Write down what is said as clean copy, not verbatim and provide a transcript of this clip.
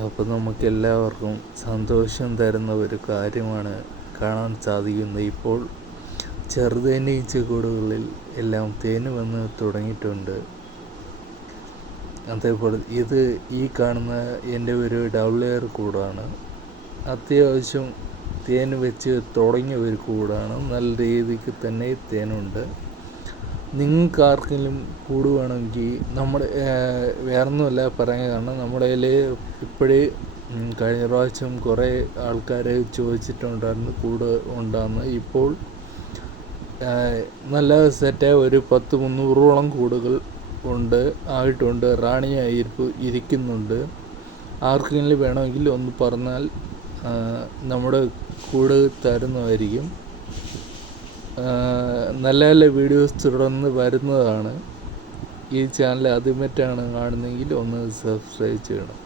അപ്പോൾ നമുക്കെല്ലാവർക്കും സന്തോഷം തരുന്ന ഒരു കാര്യമാണ് കാണാൻ സാധിക്കുന്നത്. ഇപ്പോൾ ചെറുതേനീച്ചക്കൂടുകളിൽ എല്ലാം തേൻ വന്ന് തുടങ്ങിയിട്ടുണ്ട്. അതേപോലെ ഇത് ഈ കാണുന്ന എൻ്റെ ഒരു ഡബിൾ എയർ കൂടാണ്. അത്യാവശ്യം തേൻ വെച്ച് തുടങ്ങിയ ഒരു കൂടാണ്. നല്ല രീതിക്ക് തന്നെ തേനുണ്ട്. നിങ്ങൾക്ക് ആർക്കെങ്കിലും കൂട് വേണമെങ്കിൽ നമ്മുടെ വേറൊന്നുമല്ല പറയുകയാണ്, നമ്മുടെ കയ്യിൽ ഇപ്പോഴേ കഴിഞ്ഞ പ്രാവശ്യം കുറേ ആൾക്കാർ ചോദിച്ചിട്ടുണ്ടായിരുന്നു കൂട് ഉണ്ടാകുന്ന. ഇപ്പോൾ നല്ല സെറ്റായ ഒരു 10-300ഓളം കൂടുകൾ ആയിട്ടുണ്ട്. റാണിയായി ഇരിക്കുന്നുണ്ട്. ആർക്കെങ്കിലും വേണമെങ്കിൽ ഒന്ന് പറഞ്ഞാൽ നമ്മുടെ കൂട് തരുന്നതായിരിക്കും. നല്ല നല്ല വീഡിയോസ് തുടർന്ന് വരുന്നതാണ്. ഈ ചാനൽ ആദ്യമായിട്ടാണ് കാണുന്നതെങ്കിൽ ഒന്ന് സബ്സ്ക്രൈബ് ചെയ്യണം.